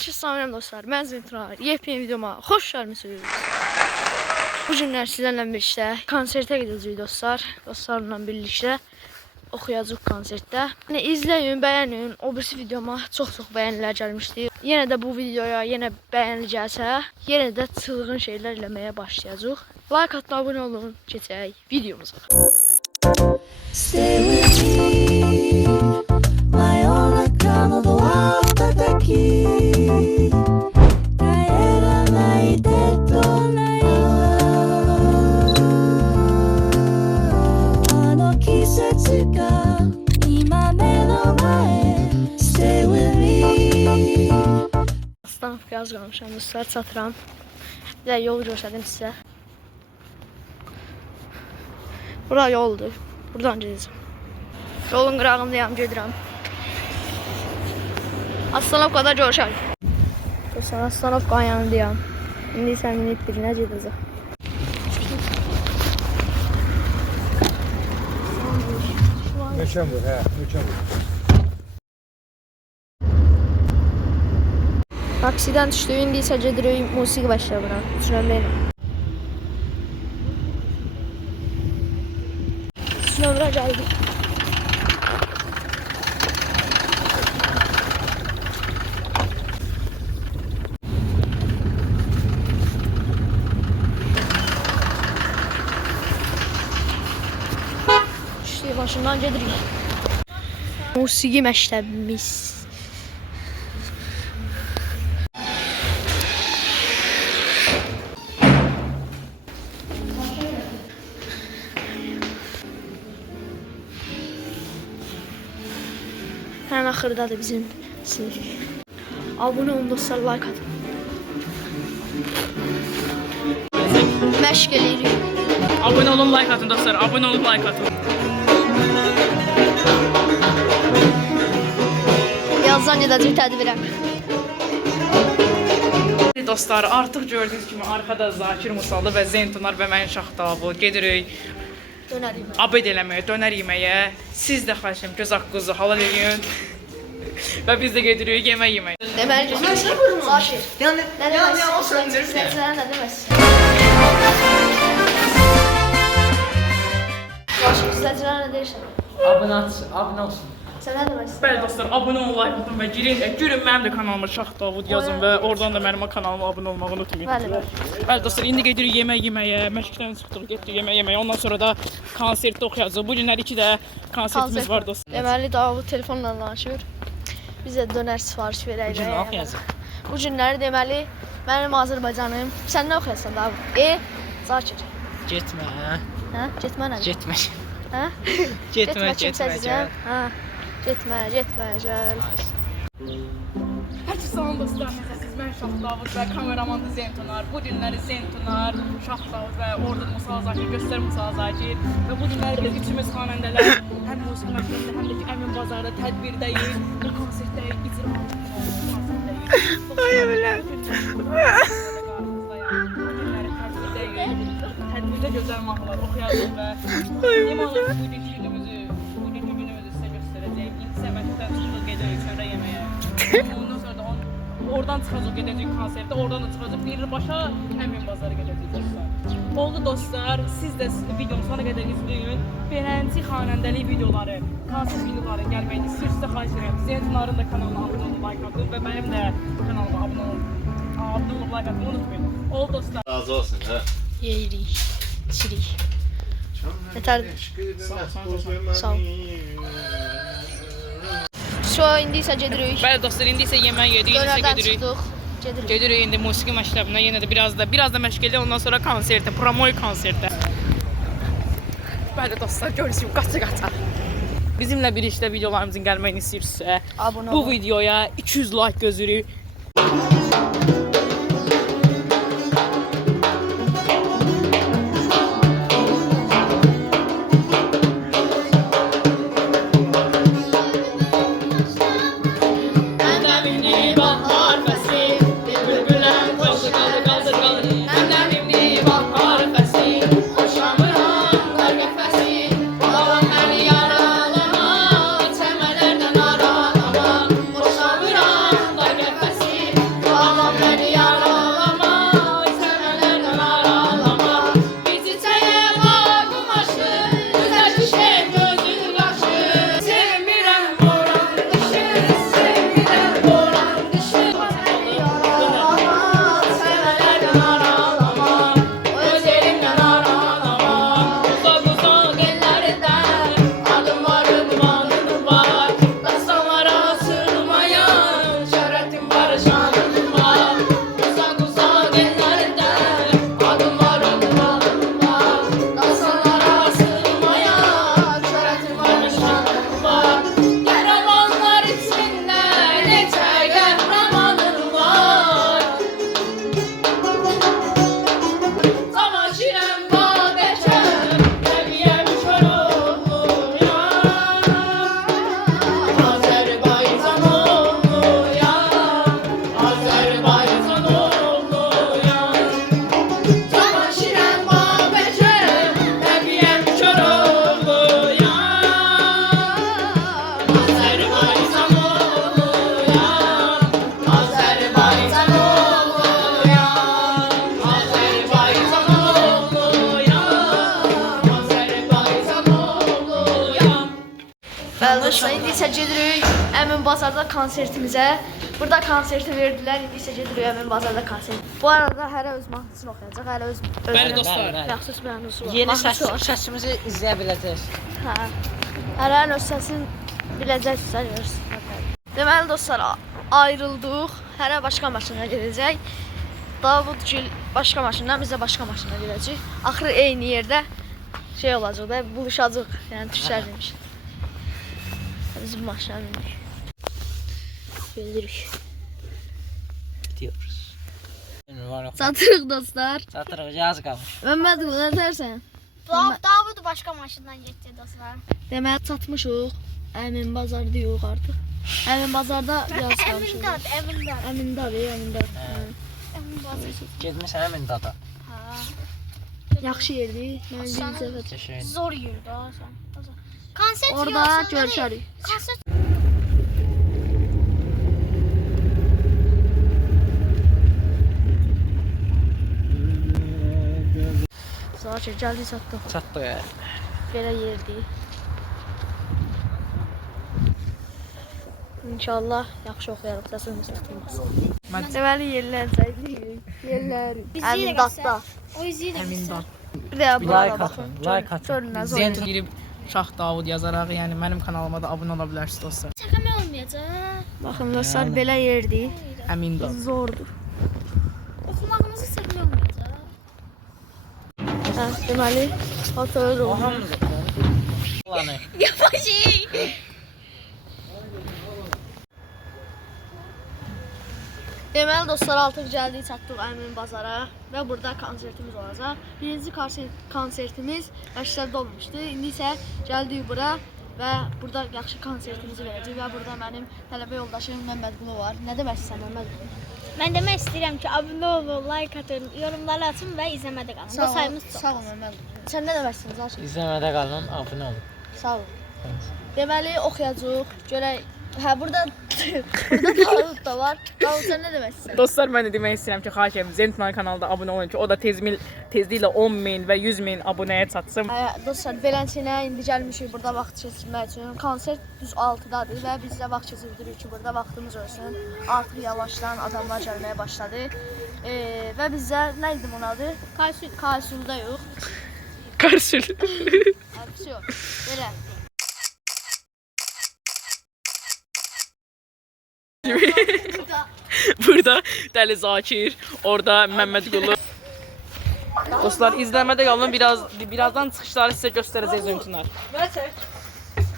Herkese selam dostlar. Ben Zentra. Yepyeni videoma hoş geldiniz. Bu günler sizlerle birlikte konserte gideceğiz dostlar. Dostlarla birlikte okuyacağız konserte. Yani izleyin, beğenin. O birisi videoma çok beğeniler gelmişti. Yine de bu videoya yine beğeniləcəksə, yine de çılgın şeyler eləməyə başlayacağıq. Like atın, abone olun. Keçək videomuza. Stay with me, my only crown of the world that I keep. Aslanov biraz qalmışam dostlar, çatıram. Bir də yolu göstərdim sizə. Bura yoldur. Buradan gedəcəm. Yolun qırağındayam, gedirəm. Aslanov kadar görüşək. Dostlar, Aslanov yanındayam. İndi isə minib birinə gedəcəm. Möhkəm vur, hə, möhkəm vur. Taksiden düşdük, indi isə gedirik musiqi başlayıbına. Düşünəmləyəm. Düşünəmlə gəldik. Düşdük, başından gedirik. Musiqi məktəbimiz. Hemen axırdadır bizim sinif. Abone olun dostlar, like atın. Məşq eləyirik. Abone olun, like atın dostlar. Abone olun, like atın. Birazdan gedəcək tədbirə. Dostlar, artıq gördüyünüz kimi arkada Zakir Musallı və Zentunar və mən Şaxtavul gedirik. Abed eləməyə, dönər yeməyə. Siz də xahiş göz haqqınızı halal edin. Və biz də gedirik yemək yeməyə. Deməli, Zakir. Yani o söndürür. Sizlərə nə deməsin? Zakir, sizlərə nə deyirsən? Abone olsun. Sən nə deməsin? Bəli dostlar, abone olun, like atın və girin mənim də kanalıma Şaxtavul yazın və oradan da mənim kanalıma abone olmağı unutmayın. Bəli dostlar, indi gedirik yemək yeməyə, məşqdən çıxdıq, getdik yemək yeməyə. Ondan sonra da konsertdə oxuyacağıq. Bu günlər 2 də konsertimiz var dostlar. Deməli, Davud telefonla danışır. Biz də dönər sifariş verək. Bu gün nə oxuyacaq? Bu günləri deməli, mənim Azərbaycanım. Sən nə oxuyasan Davud? Zakir. Getmə. Hə? Getmə nədir? Getmə. Hə? Getmə, gəl. Hə. Getmə, gəl. Hər salam dostlar, siz mən Şaxtavul və kameraman da Zentunar. Bu günləri Zentunar, Şaxtavul və orada Musa Zakir, göstər Musa Zakir. Və bu günləri biz üçümüz xanəndələr həm musiqi məktəbində, həm də ki Əmin bazarda tədbirdəyik. Bu konsertdəyik, icra konsertdəyik. Ay biləm. Tədbirdə gözəl mahnılar oxuyacağıq və emalı bugünkü günümüzü sizə göstərəcəyim. İlk səmətdən çıxdıq, gedəcək çörə yeməyə. Ondan sonra da oradan çıxacaq, gedəcək konsertə, oradan da çıxacaq birbaşa Əmin bazarı gedəcək dostlar. Oldu dostlar, siz də videonun sonuna qədər izləyin. Beləncə xanəndəlik videoları, konsert videoları gəlməyini istəyirsinizsə xahiş edirəm. Zentunarın da kanalına abunə olun, like atın və mənim də kanalıma abunə olun. Abunə olun, like atın, unutmayın. Oldu dostlar. Razı olsun, hə. Yeyirik, içirik. Yeterli. Sağ ol. Şu indi isə gedirik. Bəli dostlar, indi isə yemək yedik, indi isə Dönərdən gedirik. çıxdıq. Gedirik indi musiqi məktəbinə, yenə də biraz da məşq edək, ondan sonra konsertə, promoy konsertə. Bəli dostlar, görürsünüz, qaça. Bizimlə birlikdə videolarımızın gəlməyini istəyirsinizsə, Abunə bu olun. videoya 200 like gözləyirik. dostlar, indi isə gedirik Əmin Bazarda konsertimizə. Burada konserti verdilər, indi isə gedirik Əmin Bazarda konsert. Bu arada hərə öz mahnısını oxuyacaq, hərə öz Bəli dostlar. məxsus məhnəsi var. Yeni mahnısı var. səsimizi izləyə biləcəksiniz. Hə. Hərənin öz səsini biləcəksiniz, görürsünüz. Deməli dostlar, ayrıldıq. Hərə başqa maşına gedəcək. Davud Gül başqa maşından, biz də başqa maşına gedəcəyik. Axırı eyni yerdə şey olacaq da, buluşacaq. Yəni türklər demiş. Biz bu maşına bindik. Gedirik. Gidiyoruz. Çatırıq dostlar. Çatırıq, yaz qalmış. Məmməd bu nə dersən? Davud başqa maşından getdi dostlar. Deməli çatmışıq. Əmin bazardayıq artıq. Əmin bazarda biraz qalmışıq. Əmindir. Əmindadır, əmindar. Əmin bazar. Getmişsən həmin dada. Yaxşı yerdir. Mən Sən- bir dəfə Keçəyin. Zor yürüdü ha sən. Konsert orada yoxsa görüşərik. Konsert Zaten gəldik çatdıq. Çatdıq ya. Belə yerdir. İnşallah yaxşı oxuyarıq, səsimiz tutulmaz. Deməli yerlər çəkdik. Yerlər. Əmin dadda. o izləyir də Əmin bizə. dad. Bir də Bir burada like baxın. atın, like atın. Görün nə zor. Zent girib Şah Davud yazaraq, yəni mənim kanalıma da abunə ola bilərsiniz dostlar. Çəkəmək olmayacaq. Baxın dostlar, belə yerdir. Əmin dad. Zordur. Oxumağımızı çəkmək olmayacaq. Hə, deməli, fotoğraf oldu. Hamımız. Planı. Yapacağıq. Deməli dostlar, artıq gəldik, çatdıq Əmin bazara və burada konsertimiz olacaq. Birinci konsertimiz başlarda olmuşdu. İndi isə gəldik bura və burada yaxşı konsertimizi verəcəyik və burada mənim tələbə yoldaşım Məmməd Qulu var. Nə demək istəyirsən Məmməd Qulu? Mən demək istəyirəm ki, abunə olun, like atın, yorumları atın və izləmədə qalın. Bu sayımız çox. Sağ ol Məmməd Qulu. Sən nə demək istəyirsən Zaşir? İzləmədə qalın, abunə olun. Sağ ol. Deməli oxuyacağıq. Görək. Hə, burada Davud da var. Davud sən nə demək istəyirsən? Dostlar, mən də demək istəyirəm ki, xahiş edirəm Zent kanalda abunə olun ki, o da tezliklə 10.000 və 100.000 abunəyə çatsın. Dostlar, beləsinə indi gəlmişik burada vaxt keçirmək üçün. Konsert düz 6-dadır və biz də vaxt keçirdirik ki, burada vaxtımız olsun. Artıq yavaşdan adamlar gəlməyə başladı. Və bizdə nə idi bunun adı? Kaysulda yox. Karşıl. Hepsi yox. Belə. Burada Dəli Zakir, orada Məmməd Qulu. Dostlar, izləmədə qalın. Birazdan çıxışları sizə göstərəcəyik zönkünlər. Mən çək.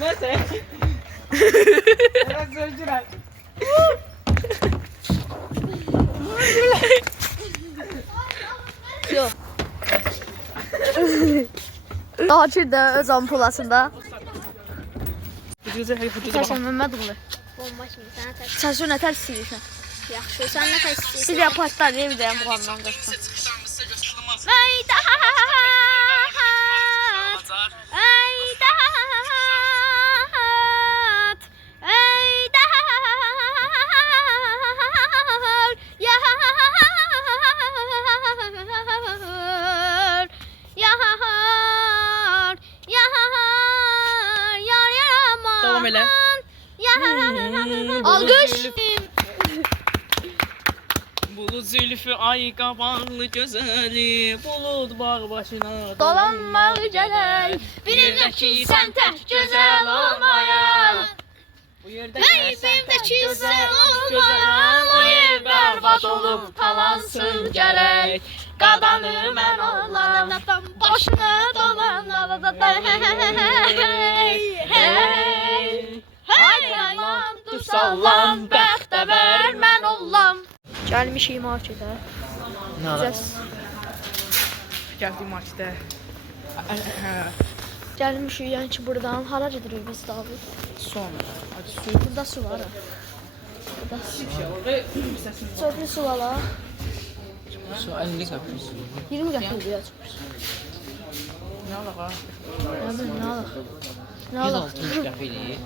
Evet, zönkünlər. Yox. Zakir də öz ampulasında. Təşəkkür Məmməd Qulu. Bomba kimi sənə təşkil. Səsi nə tərs istəyirsən? Yaxşı, sən nə təşkil Bir istəyirsən? də partlar deyə bir də muğamdan qaçsan. Meydat! Davam elə. Alqış! Bulut zülfü ay qabaqlı gözəli, bulud bağ başına Dolanmaq gərək. Birimdəki sən tək gözəl olmayan. Bu yerdə Qəlbimdəki sən olmayan. o yer bərbad olub talansın gərək. Qadanı mən olan, Başına dolan. hey, Hayran dur sallan, bəxtəvər mən olam. Gəlmişik marketə. Nə ala? gəldik marketə. Gəlmişik yəni ki buradan hara gedirik biz Davud? Sonra, hadi su. Burada su var. Ha. Burada çoxlu su var. Ha. Su 50 qəpik. 20 qəpik deyə çıxmış. Nə alaq ha? Nə bilim nə alaq? Nə alaq? 160 qəpikdir.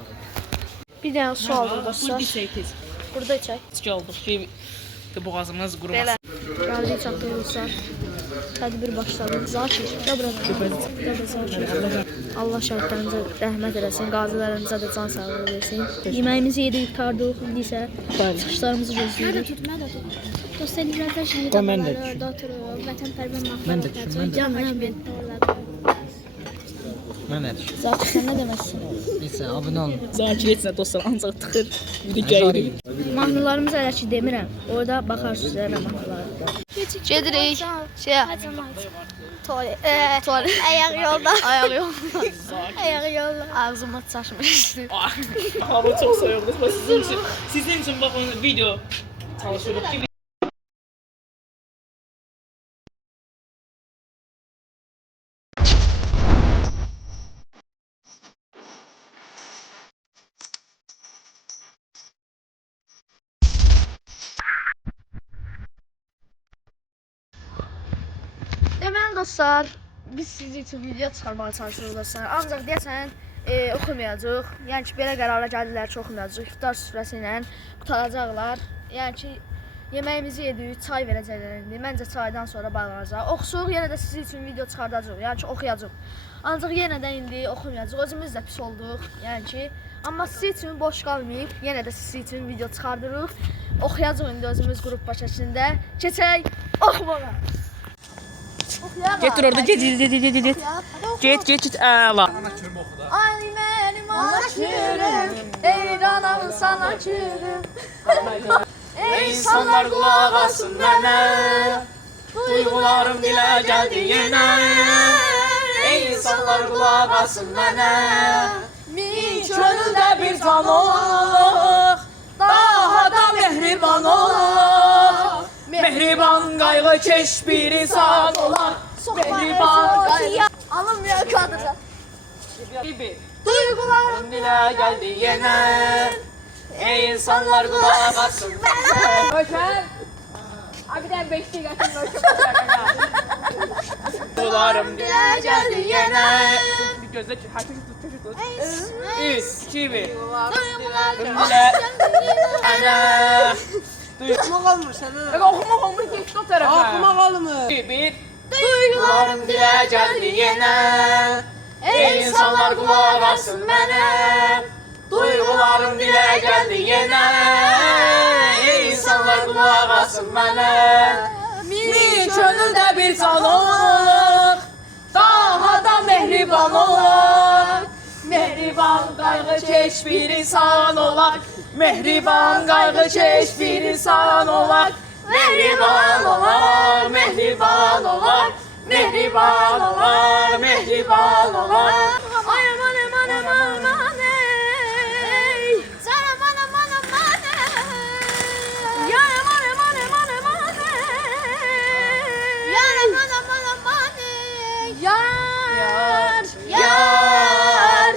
Bir dənə su aldım Bu dostlar. desək tez. Burada içək. İçki aldıq ki, boğazımız Belə. qurumasın. Gəldik çatdıq dostlar. Tədbir başladı. Zakir, da burada. Zakir. Allah şəhidlərimizə rəhmət eləsin, qazilərimizə də can sağlığı versin. Yeməyimizi yedik, qurtardıq. İndi isə saçlarımızı gözləyirik. Mən də tut. Dostlar birazdan şəhid Tamam, mən də abaları orada oturur. Vətənpərvər Mən də düşün, mən də. Canım. Mən nə düşün? Zakir, sən nə deməsin? Neyse, abunə olun. Zakir etsinə dostlar ancaq tıxır. Video gəlir. Mahnılarımızı hələ ki demirəm. Orada baxarsınız nə mahnıları. Gedirik. Tuvalet. Tuvalet. Ayaq yolda. Ayaq yolda. Ayaq yolda. Ağzıma çaşmışdı. Hava çox soyuqdur. Sizin üçün baxın video çalışırıq ki Deməli dostlar, biz sizi üçün video çıxarmağa çalışırıq dostlar. Ancaq deyəsən oxumayacağıq. Yəni ki, belə qərara gəldilər ki, oxumayacağıq. İftar süfrəsi ilə qutaracaqlar. Yəni ki, yeməyimizi yedik, çay verəcəklər indi. Məncə çaydan sonra bağlanacaq. Oxusuq, yenə də sizin üçün video çıxardacağıq. Yəni ki, oxuyacağıq. Ancaq yenə də indi oxumayacağıq. Özümüz də pis olduq. Yəni ki, amma sizin üçün boş qalmayıb. Yenə də sizin üçün video çıxardırıq. Oxuyacağıq indi özümüz qrup başçısında. Keçək oxumağa. Getir orada get. Get. Əla. Ay benim anakürüm, ey anamın sana kürüm. Ey İnsanlar qulaq asın mənə, duyğularım dilə gəldi yenə. Ey insanlar qulaq asın mənə, min könüldə bir can olaq, daha da mehriban olaq. Mehriban qayğı keş bir insan olaq, mehriban qayğı. Alınmıyor kadına. Gibi. Duygularım Dilə gəldi yenə, ey insanlar qulaq asın mənə. Mökən. Abi bir dənə beşlik atın mökən. Duyğularım dilə gəldi yenə. Bir gözlə ki, hər köşə tut. 3, 2, 1. Dilə ənə. Oxumaq olmur sənə. Oxumaq olmur, keçdi o tərəfə. Oxumaq olmur. 2, 1. Duyğularım dilə gəldi yenə. Ey insanlar qulaq asın mənə. Duyğularım dilə gəldi yenə. Ey insanlar qulaq asın mənə. Min könüldə bir can olaq, daha da mehriban olaq. Mehriban qayğı keş bir insan olaq. Mehriban qayğı keş bir insan olaq. Mehriban olar, mehriban olar. Mehriban olar, mehriban olar. Ay aman aman aman aman ey. Sen aman aman aman ey. Ya aman aman aman aman ey. Ya aman aman aman ey. Yar. Yar,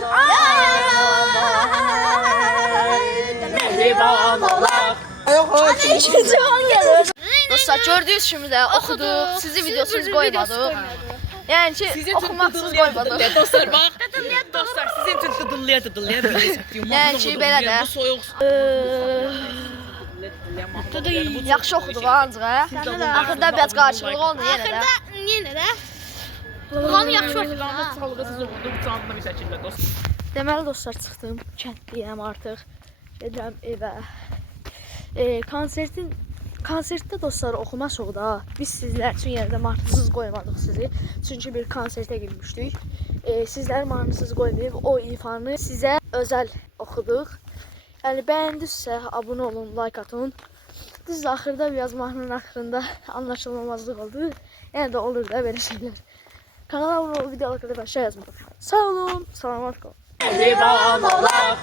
mehriban olar. İkinci an gelir. Dostlar gördüğünüz kimi də oxuduq. Sizi videosuz qoymadıq. Yəni ki, oxumaksız qoymadıq. Dostlar bax. Dostlar sizin üçün dıdıllıya video çəkdim. Yəni ki, belə də. Bu soyuq. Yaxşı oxuduq ancaq. Axırda biraz qarşılıq oldu yenə də. Yenə də. Hamı yaxşı oxudu. Sağlıqsız oldu bu canlı bir şəkildə dostlar. Deməli dostlar çıxdım. Kəndliyəm artıq. Gedirəm evə. Konsertdə dostlar oxuma soğuda. Biz sizlər üçün yenə də maraqsız qoymadıq sizi. Çünki bir konsertə girmişdik. Sizləri maraqsız qoymayıb o ifanı sizə özəl oxuduq. Yəni bəyəndinizsə abunə olun, like atın. Düz axırda biraz mahnının axırında anlaşılmamazlıq oldu. Yəni də olur da belə şeylər. Kanala abunə olun, videolara qədər aşağı yazın. Sağ olun, salamat qalın. Mehriban olar.